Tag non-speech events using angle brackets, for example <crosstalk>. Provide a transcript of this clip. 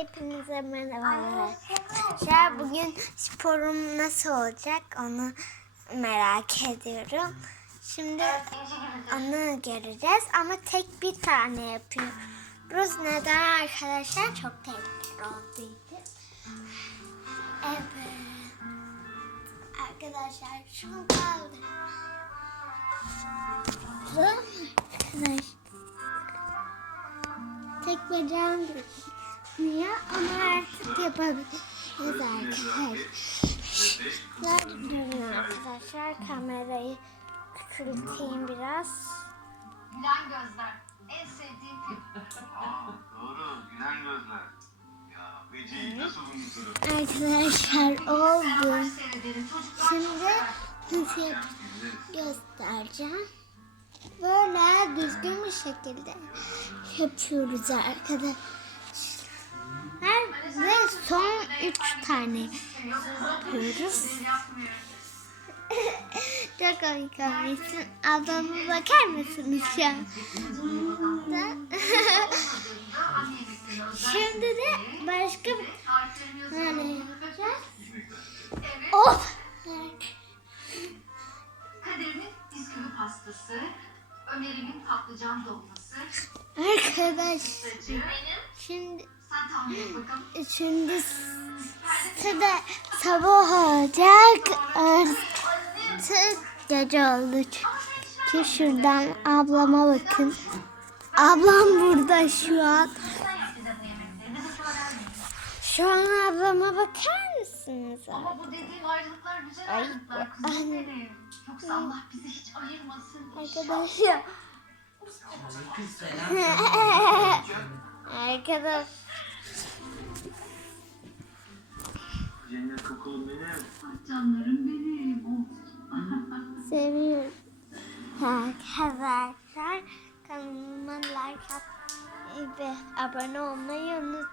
Hepinize merhaba arkadaşlar. Bugün sporum nasıl olacak onu merak ediyorum. Şimdi onu göreceğiz ama tek bir tane yapıyoruz. Neden arkadaşlar? Çok tehlikeli olduğu için. Evet. Arkadaşlar şunu kaldır. Arkadaşlar. Tek bacağım niye ama artık yapabiliriz arkadaşlar. Durun arkadaşlar kamerayı küçülteyim biraz. Gülen gözler. En sevdiğim film. Aa, <laughs> doğru. Gülen gözler. Ya? Arkadaşlar oldu. Şimdi nasıl yap göstereceğim. Böyle düzgün bir şekilde yapıyoruz arkadaşlar. Üç tane yapıyoruz. Çok komik olmuşsun. Ablama bakar mısınız şu? Şimdi de başka bir tane yapacağız. Of! Kaderimin bisküvi pastası. Ömer'imin patlıcan dolması. Arkadaş şimdi şimdi sıra sabah olacak. Artık gece oldu. Çünkü şuradan ablama bakın. Ablam burada şu an. Şu an ablama bakar mısınız? Ama bu dediğim ayrılıklar güzel Ay, ayrılıklar. benim. Yoksa Allah bizi hiç ayırmasın. Arkadaşlar. <laughs> Arkadaş. Cennet kokulum benim. Ah Canlarım benim. Seviyorum. Arkadaşlar kanalıma like atmayı ve abone olmayı unutmayın.